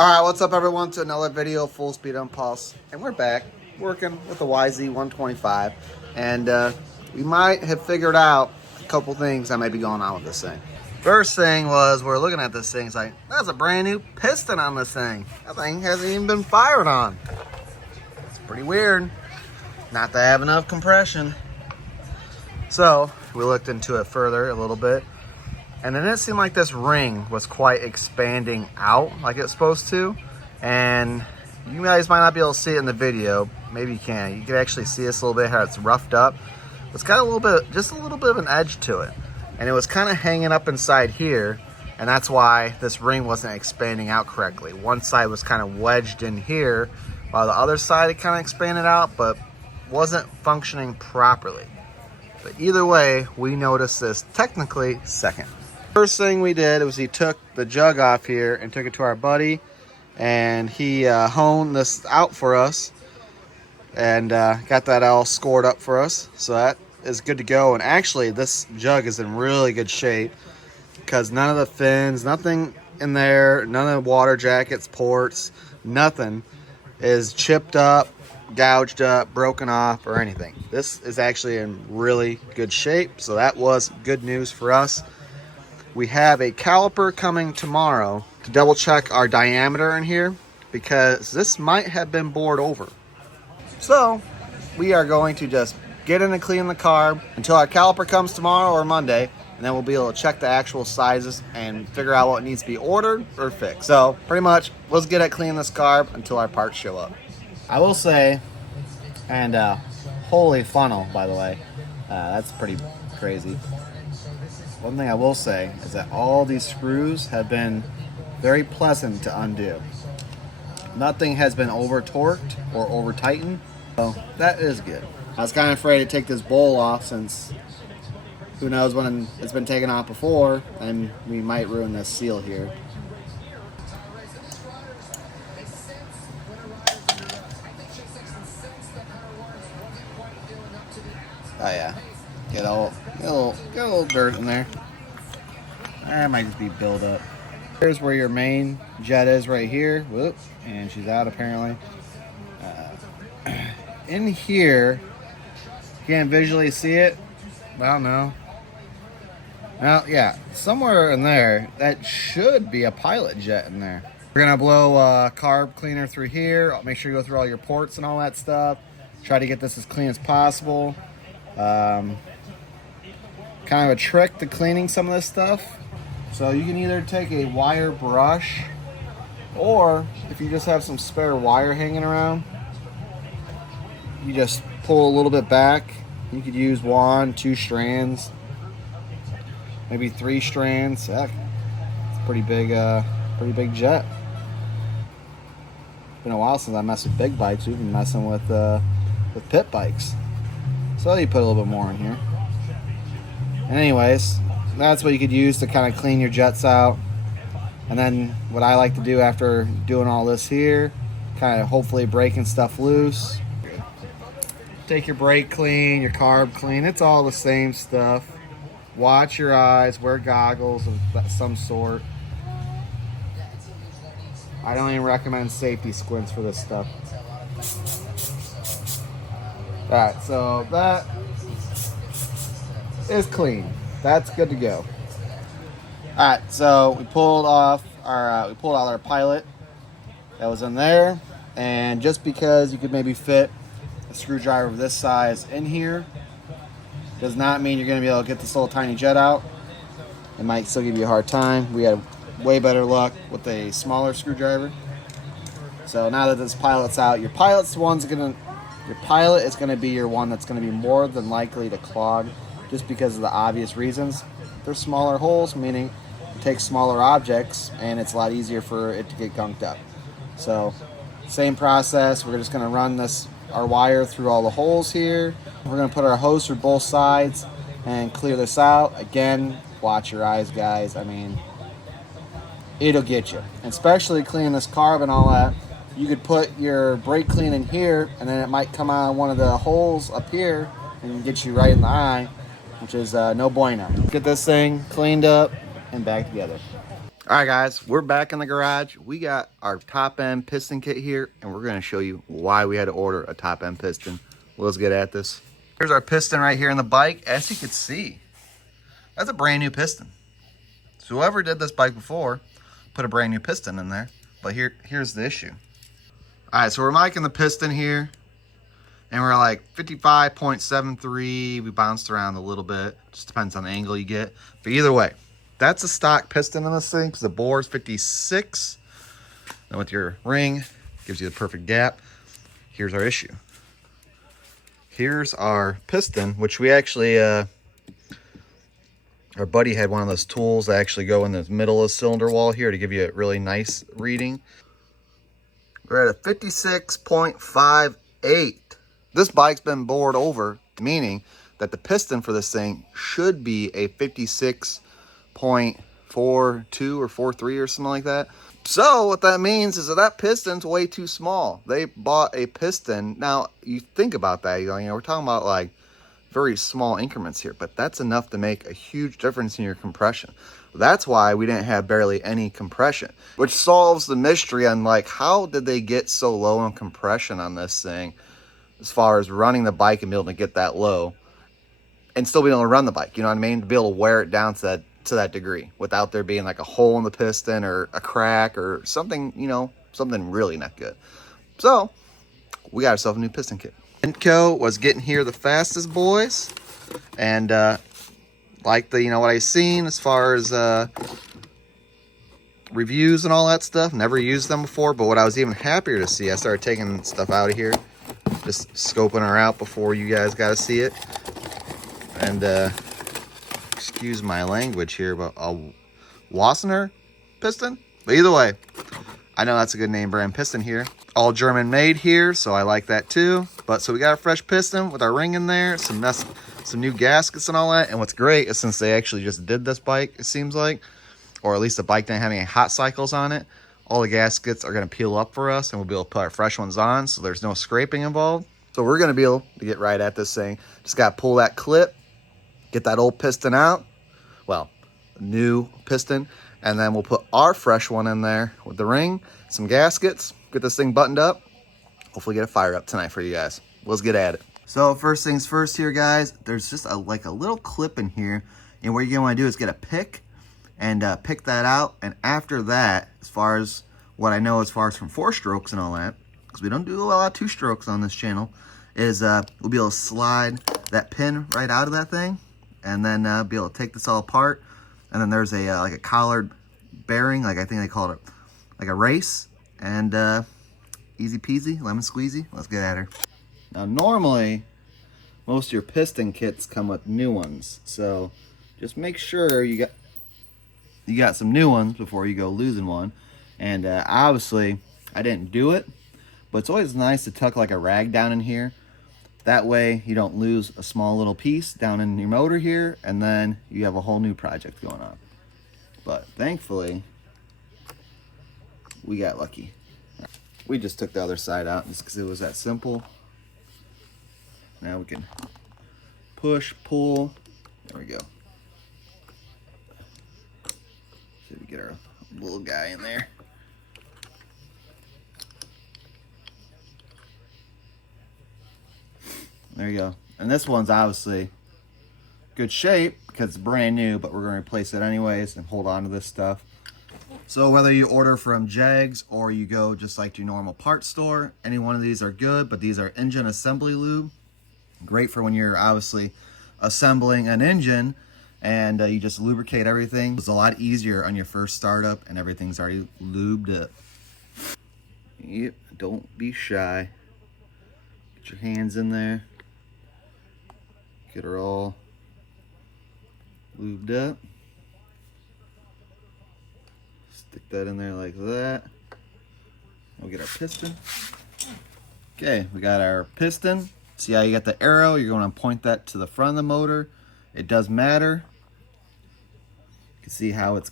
Alright, what's up everyone, to another video, Full Speed Impulse, and we're back working with the Yz125, and we might have figured out a couple things that might be going on with this thing. First thing was, we're looking at this thing, it's like, that's a brand new piston on this thing. That thing hasn't even been fired on. It's pretty weird not to have enough compression. So we looked into it further a little bit, and then it seemed like this ring was quite expanding out like it's supposed to. And you guys might not be able to see it in the video. Maybe you can. You can actually see this a little bit, how it's roughed up. It's got a little bit, just a little bit of an edge to it. And it was kind of hanging up inside here. And that's why this ring wasn't expanding out correctly. One side was kind of wedged in here, while the other side it kind of expanded out, but wasn't functioning properly. But either way, we noticed this technically second. First thing we did was he took the jug off here and took it to our buddy, and he honed this out for us and got that all scored up for us. So that is good to go. And actually this jug is in really good shape because none of the fins, nothing in there, none of the water jackets, ports, nothing is chipped up, gouged up, broken off, or anything. This is actually in really good shape, so that was good news for us. We have a caliper coming tomorrow to double check our diameter in here, because this might have been bored over. So we are going to just get in and clean the carb until our caliper comes tomorrow or Monday, and then we'll be able to check the actual sizes and figure out what needs to be ordered or fixed. So pretty much, let's get at cleaning this carb until our parts show up. I will say, and holy funnel, by the way, that's pretty crazy. One thing I will say is that all these screws have been very pleasant to undo. Nothing has been over torqued or over tightened, so that is good. I was kind of afraid to take this bowl off, since who knows when it's been taken off before, and we might ruin this seal here. Oh yeah, get a little dirt in there. That might just be buildup. Here's where your main jet is, right here. Whoop, and she's out apparently. In here, you can't visually see it. Well, no. Well, yeah, somewhere in there, that should be a pilot jet in there. We're gonna blow a carb cleaner through here. Make sure you go through all your ports and all that stuff. Try to get this as clean as possible. Kind of a trick to cleaning some of this stuff. So you can either take a wire brush, or if you just have some spare wire hanging around, you just pull a little bit back. You could use 1, 2 strands, maybe 3 strands. Heck, it's a pretty big jet. It's been a while since I messed with big bikes. We've been messing with pit bikes. So you put a little bit more in here. And anyways, that's what you could use to kind of clean your jets out. And then what I like to do after doing all this here, kind of hopefully breaking stuff loose. Take your brake clean, your carb clean. It's all the same stuff. Watch your eyes, wear goggles of some sort. I don't even recommend safety squints for this stuff. Alright, so that is clean. That's good to go. Alright, so we pulled out our pilot that was in there, and just because you could maybe fit a screwdriver of this size in here does not mean you're going to be able to get this little tiny jet out. It might still give you a hard time. We had way better luck with a smaller screwdriver. So now that this pilot's out, your pilot is going to be your one that's going to be more than likely to clog, just because of the obvious reasons. They're smaller holes, meaning it takes smaller objects, and it's a lot easier for it to get gunked up. So same process. We're just going to run our wire through all the holes here. We're going to put our hose through both sides and clear this out. Again, watch your eyes, guys. I mean, it'll get you. And especially cleaning this carb and all that. You could put your brake clean in here, and then it might come out one of the holes up here and get you right in the eye, which is no bueno. Get this thing cleaned up and back together. All right, guys, we're back in the garage. We got our top end piston kit here, and we're going to show you why we had to order a top end piston. Let's get at this. Here's our piston right here in the bike. As you can see, that's a brand new piston. So whoever did this bike before put a brand new piston in there. But here's the issue. All right, so we're miking the piston here, and we're like 55.73. We bounced around a little bit. Just depends on the angle you get. But either way, that's a stock piston in this thing because the bore is 56. And with your ring, gives you the perfect gap. Here's our issue. Here's our piston, which we actually, our buddy had one of those tools that actually go in the middle of the cylinder wall here to give you a really nice reading. We're at a 56.58. This bike's been bored over, meaning that the piston for this thing should be a 56.42 or 43 or something like that. So what that means is that piston's way too small. They bought a piston. Now, you think about that, we're talking about like very small increments here, but that's enough to make a huge difference in your compression. That's why we didn't have barely any compression, which solves the mystery on like, how did they get so low on compression on this thing as far as running the bike and being able to get that low and still be able to run the bike, you know what I mean? To be able to wear it down to that degree without there being like a hole in the piston or a crack or something, something really not good. So we got ourselves a new piston kit. Inco was getting here the fastest, boys, and like the what I seen as far as reviews and all that stuff. Never used them before, but what I was even happier to see, I started taking stuff out of here, just scoping her out before you guys got to see it. And excuse my language here, but a Wassenaar piston. But either way, I know that's a good name brand piston here. All German made here, so I like that too. But so we got a fresh piston with our ring in there, some new gaskets and all that. And what's great is since they actually just did this bike, it seems like, or at least the bike didn't have any hot cycles on it, all the gaskets are going to peel up for us and we'll be able to put our fresh ones on, so there's no scraping involved. So we're going to be able to get right at this thing. Just got to pull that clip, get that old piston out, well, new piston, and then we'll put our fresh one in there with the ring, some gaskets, get this thing buttoned up, hopefully get a fire up tonight for you guys. Let's get at it. So first things first here, guys, there's just a little clip in here, and what you're gonna want to do is get a pick and pick that out. And after that, as far as what I know as far as from 4 strokes and all that, because we don't do a lot of 2 strokes on this channel, is we'll be able to slide that pin right out of that thing, and then be able to take this all apart. And then there's a like a collared bearing, like I think they call it like a race, and easy peasy, lemon squeezy. Let's get at her. Now normally, most of your piston kits come with new ones, so just make sure you got some new ones before you go losing one. And obviously, I didn't do it, but it's always nice to tuck like a rag down in here. That way you don't lose a small little piece down in your motor here, and then you have a whole new project going on. But thankfully, we got lucky. We just took the other side out just because it was that simple. Now we can push, pull. There we go. See if we get our little guy in there. There you go. And this one's obviously good shape because it's brand new, but we're going to replace it anyways and hold on to this stuff. So whether you order from Jags or you go just like to your normal parts store, any one of these are good, but these are engine assembly lube. Great for when you're obviously assembling an engine and you just lubricate everything. It's a lot easier on your first startup and everything's already lubed up. Yep, don't be shy. Get your hands in there. Get her all lubed up. Stick that in there like that. We'll get our piston. Okay, we got our piston. See how you got the arrow? You're going to point that to the front of the motor. It does matter. You can see how it's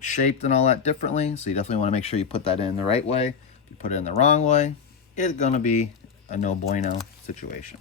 shaped and all that differently. So you definitely want to make sure you put that in the right way. If you put it in the wrong way, it's going to be a no bueno situation.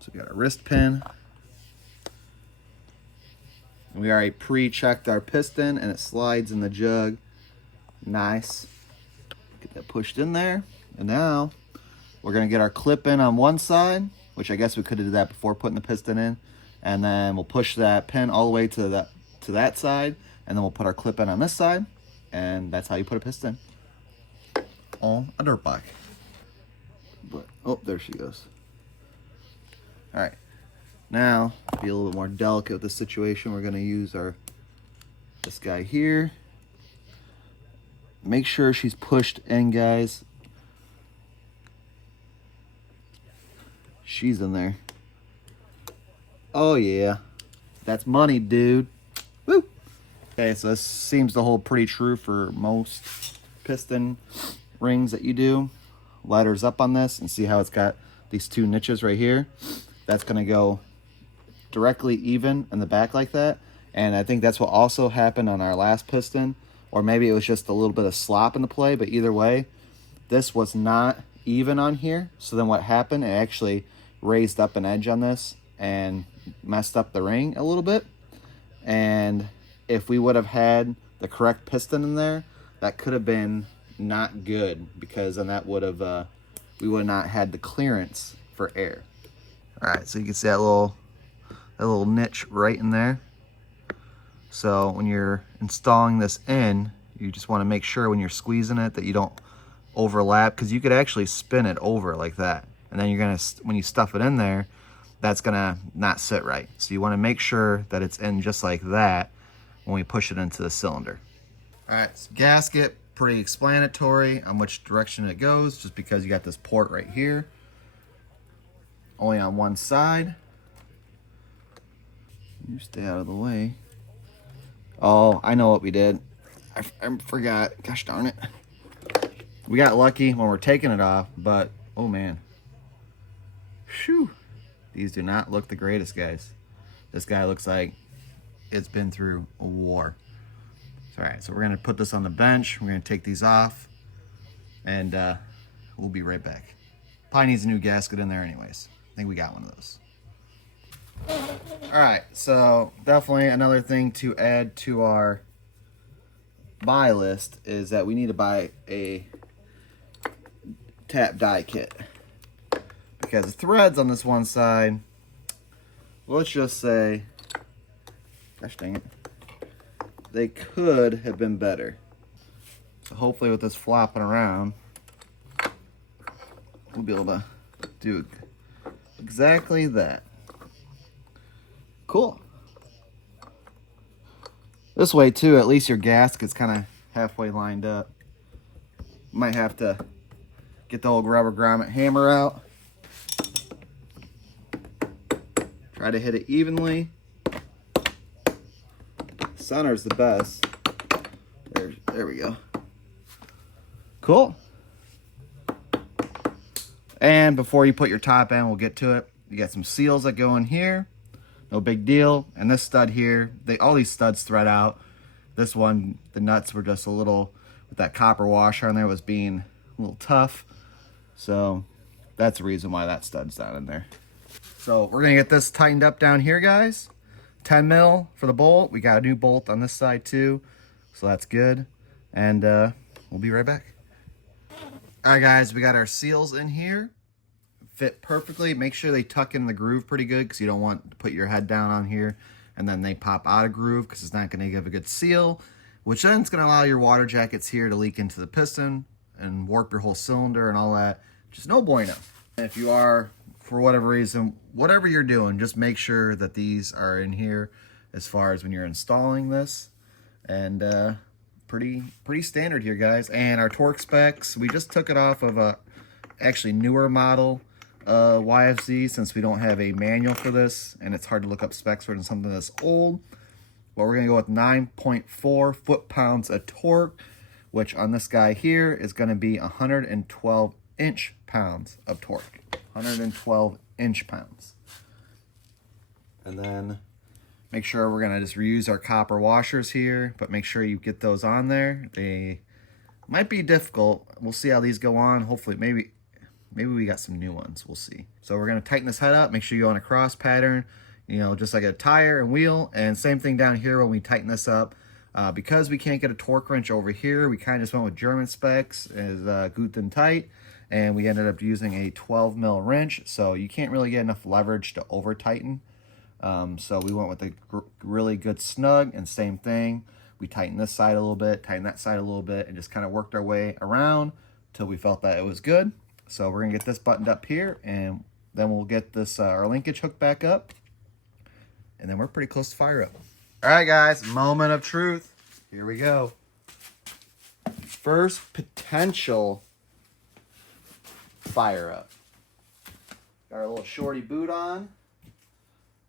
So we got a wrist pin. We already pre-checked our piston and it slides in the jug. Nice. Get that pushed in there. And now we're gonna get our clip in on one side, which I guess we could have did that before putting the piston in. And then we'll push that pin all the way to that side. And then we'll put our clip in on this side. And that's how you put a piston on a dirt bike. But, oh, there she goes. All right. Now, to be a little bit more delicate with this situation, we're going to use this guy here. Make sure she's pushed in, guys. She's in there. Oh, yeah. That's money, dude. Woo! Okay, so this seems to hold pretty true for most piston rings that you do. Lighters up on this and see how it's got these two niches right here. That's going to go directly even in the back like that. And I think that's what also happened on our last piston, or maybe it was just a little bit of slop in the play, but either way, this was not even on here. So then what happened, it actually raised up an edge on this and messed up the ring a little bit. And if we would have had the correct piston in there, that could have been not good, because then that would have we would have not had the clearance for air. All right, so you can see that little niche right in there. So when you're installing this in, you just want to make sure when you're squeezing it that you don't overlap, because you could actually spin it over like that. And then you're gonna, when you stuff it in there, that's gonna not sit right. So you want to make sure that it's in just like that when we push it into the cylinder. All right, so gasket, pretty explanatory on which direction it goes, just because you got this port right here, only on one side. You stay out of the way. Oh, I know what we did. I forgot. Gosh darn it. We got lucky when we're taking it off, but oh man. Phew. These do not look the greatest, guys. This guy looks like it's been through a war. All right, so we're gonna put this on the bench. We're gonna take these off, and we'll be right back. Probably needs a new gasket in there anyways. I think we got one of those. All right, so definitely another thing to add to our buy list is that we need to buy a tap die kit, because the threads on this one side, let's just say, gosh dang it, they could have been better. So hopefully with this flopping around, we'll be able to do exactly that. Cool. This way too, at least your gasket's kind of halfway lined up. Might have to get the old rubber grommet hammer out. Try to hit it evenly. Center's the best. There we go. Cool. And before you put your top in, we'll get to it. You got some seals that go in here. No big deal. And this stud here, all these studs thread out. This one, the nuts were just a little, with that copper washer on there, was being a little tough. So that's the reason why that stud's down in there. So we're gonna get this tightened up down here, guys. 10 mil for the bolt. We got a new bolt on this side too, so that's good. And we'll be right back. All right, guys, we got our seals in here. Fit perfectly. Make sure they tuck in the groove pretty good, because you don't want to put your head down on here and then they pop out of groove, because it's not going to give a good seal, which then it's going to allow your water jackets here to leak into the piston and warp your whole cylinder and all that. Just no bueno. And if you are, for whatever reason, whatever you're doing, just make sure that these are in here as far as when you're installing this. And pretty standard here, guys. And our torque specs, we just took it off of a actually newer model YFZ, since we don't have a manual for this and it's hard to look up specs for something that's old. But we're gonna go with 9.4 foot-pounds of torque, which on this guy here is gonna be 112 inch-pounds of torque. 112 inch-pounds. And then make sure we're gonna just reuse our copper washers here, but make sure you get those on there. They might be difficult. We'll see how these go on. Hopefully, maybe we got some new ones. We'll see. So we're gonna tighten this head up. Make sure you go on a cross pattern. you know, just like a tire and wheel. And same thing down here when we tighten this up. Because we can't get a torque wrench over here, we kind of just went with German specs as gut and tight, and we ended up using a 12 mil wrench, so you can't really get enough leverage to over tighten. So we went with a really good snug, and same thing, we tightened this side a little bit, tightened that side a little bit, and just kind of worked our way around till we felt that it was good. So we're gonna get this buttoned up here, and then we'll get this our linkage hooked back up, and then we're pretty close to fire up. All right, guys, moment of truth. Here we go. First potential fire up. Got our little shorty boot on.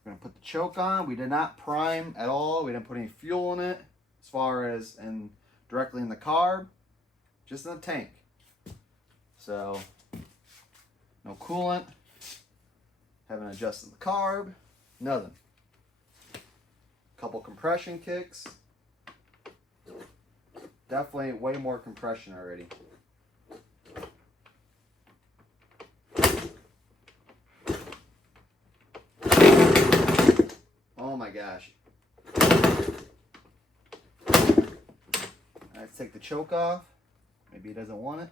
We're gonna put the choke on. We did not prime at all. We didn't put any fuel in it as far as directly in the carb, just in the tank. So no coolant. Haven't adjusted the carb. Nothing. Couple compression kicks. Definitely way more compression already. Oh my gosh. Let's take the choke off. Maybe he doesn't want it.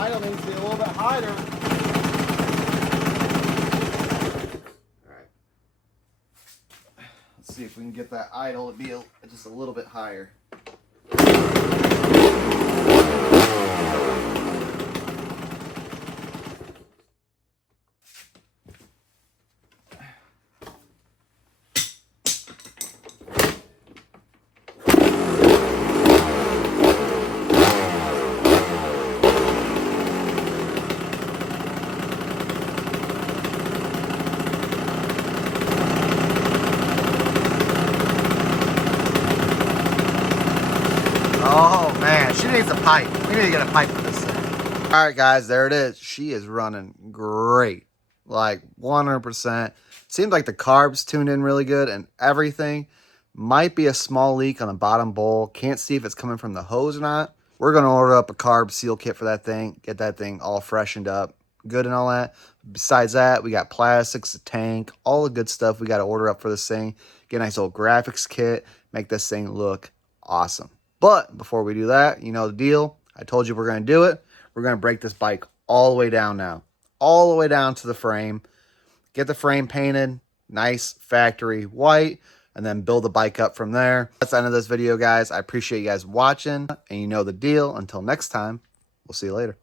Idle needs to be a little bit higher. Alright. Let's see if we can get that idle to be just a little bit higher. Oh man, she needs a pipe. We need to get a pipe for this thing. All right, guys, there it is. She is running great, like 100%. Seems like the carb's tuned in really good and everything. Might be a small leak on the bottom bowl. Can't see if it's coming from the hose or not. We're gonna order up a carb seal kit for that thing. Get that thing all freshened up, good and all that. Besides that, we got plastics, a tank, all the good stuff we got to order up for this thing. Get a nice little graphics kit. Make this thing look awesome. But before we do that, you know the deal. I told you we're going to do it. We're going to break this bike all the way down now. All the way down to the frame. Get the frame painted, nice factory white, and then build the bike up from there. That's the end of this video, guys. I appreciate you guys watching, and you know the deal. Until next time, we'll see you later.